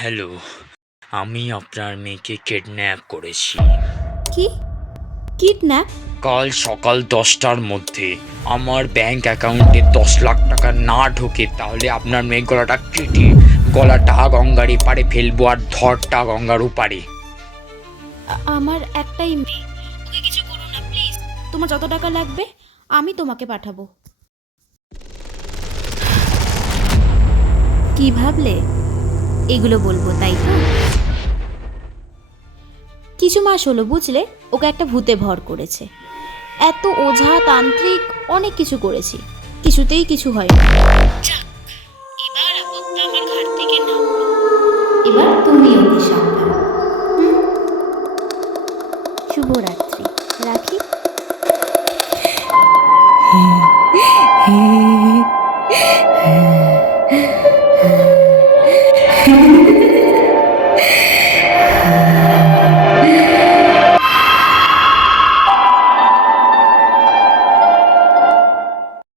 Hello, আমি আপনার মেয়েকে কিডন্যাপ করেছি। কি? কিডন্যাপ? কাল সকাল 10টার মধ্যে আমার ব্যাংক অ্যাকাউন্টে 10 লাখ টাকা না ঢোকে তাহলে আপনার মেয়ে গলাটা কেটে গলাটা গঙ্গার এপারে ফেলবো আর ধরটা গঙ্গার ওপারে। আমার একটাই মেয়ে, ওকে কিছু করো না প্লিজ। তোমার যত টাকা লাগবে আমি তোমাকে পাঠাবো। কি ভাবলে এগুলো বলবো, তাই তো? কিছু মাস হলো বুঝলে, ওকে একটা ভূতে ভর করেছে। এত ওঝা তান্ত্রিক অনেক কিছু করেছি, কিছুতেই কিছু হয়নি।